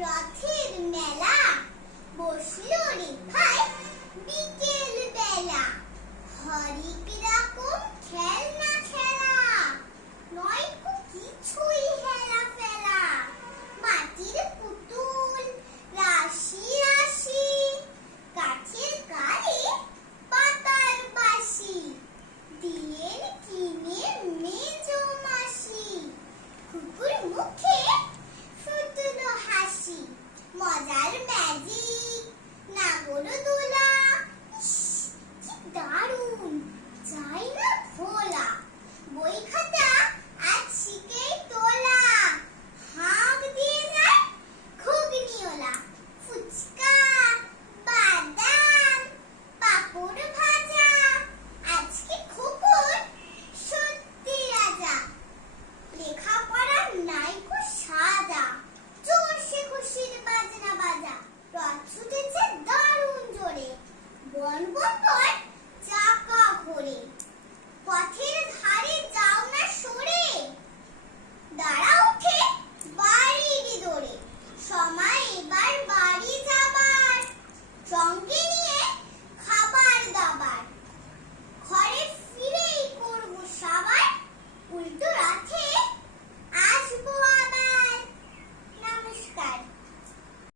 রথের মেলা বসল রে ভাই বিকেল বেলা হরি